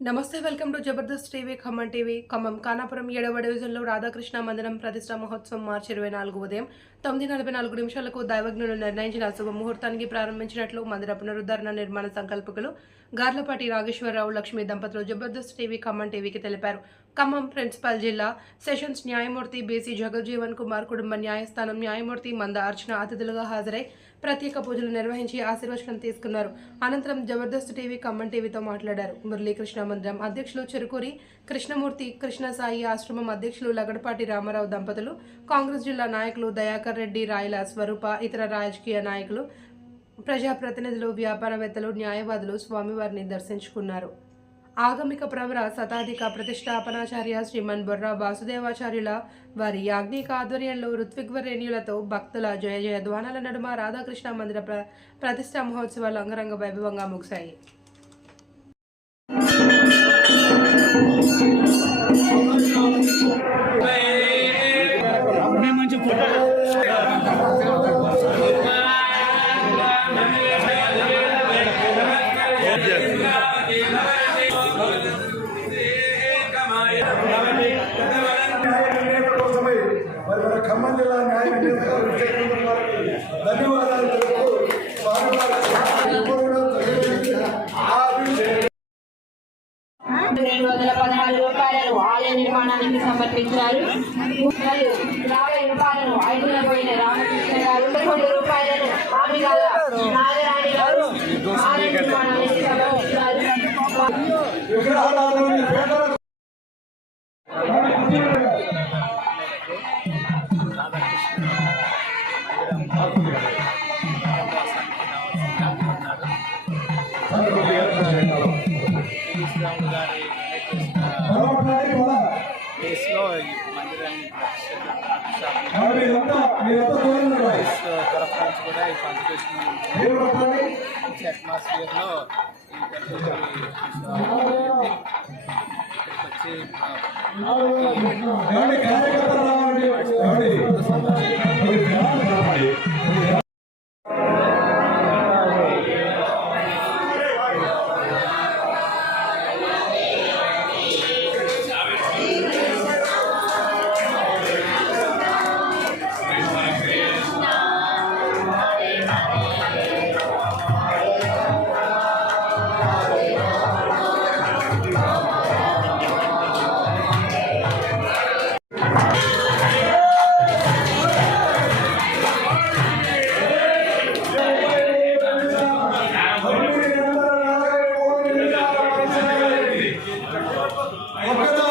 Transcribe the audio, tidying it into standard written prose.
నమస్తే welcome to Jabardasth TV Khammam TV Khammam Kanapuram 7వ డివిజన్లో రాధాకృష్ణ మందిరం ప్రతిష్టా మహోత్సవం మార్చి 24 ఉదయం 9:44 నిమిషాలకు దైవజ్ఞులు నిర్ణయించిన శుభ ముహూర్తానికి ప్రారంభించినట్లు మందిర పునరుద్ధరణ నిర్మాణ సంకల్పకులు గార్లపాటి నాగేశ్వరరావు లక్ష్మీ దంపతులు జబర్దస్త్ టీవీ ఖమ్మం టీవీకి తెలిపారు. ఖమ్మం ప్రిన్సిపల్ జిల్లా సెషన్స్ న్యాయమూర్తి బీసీ జగజ్జీవన్ కుమార్ కుటుంబ న్యాయస్థానం న్యాయమూర్తి మంద అర్చన అతిథులుగా హాజరై ప్రత్యేక పూజలు నిర్వహించి ఆశీర్వచనం తీసుకున్నారు. అనంతరం జబర్దస్త్ టీవీ ఖమ్మం టీవీతో మాట్లాడారు. మురళీకృష్ణ మందిరం అధ్యక్షులు చెరుకూరి కృష్ణమూర్తి, కృష్ణసాయి ఆశ్రమం అధ్యక్షులు లగడపాటి రామారావు దంపతులు, కాంగ్రెస్ జిల్లా నాయకులు దయాకర్ రెడ్డి, రాయల స్వరూప, ఇతర రాజకీయ నాయకులు, ప్రజాప్రతినిధులు, వ్యాపారవేత్తలు, న్యాయవాదులు స్వామివారిని దర్శించుకున్నారు. ఆగమిక ప్రవర శతాధిక ప్రతిష్టాపనాచార్య శ్రీమన్ బొర్రా వాసుదేవాచార్యుల వారి యాజ్ఞిక ఆధ్వర్యంలో ఋత్విగ్వరేణ్యులతో భక్తుల జయ జయ ధ్వానాల నడుమ రాధాకృష్ణ మందిర ప్రతిష్టా మహోత్సవాలు అంగరంగ వైభవంగా ముగిశాయి. ఖమ్మం జిల్లా న్యాయ ధన్యవాదాలు తెలుపుతూ 216 రూపాయలను ఆలయ నిర్మాణానికి సమర్పించారు. 50 రూపాయలను ఐదులపోయిన రామకృష్ణ గారు, 2 రూపాయలను ఆమిగాల నాగరాణి గారు ఆలయ నిర్మాణానికి సమర్పించారు. ప్లేస్లో ఈ మందిరాన్ని తరఫు నుంచి కూడా ఈ కాంపిటీషన్ అట్మాస్ఫియర్లో ఇక్కడికి వచ్చి ఒక్కదా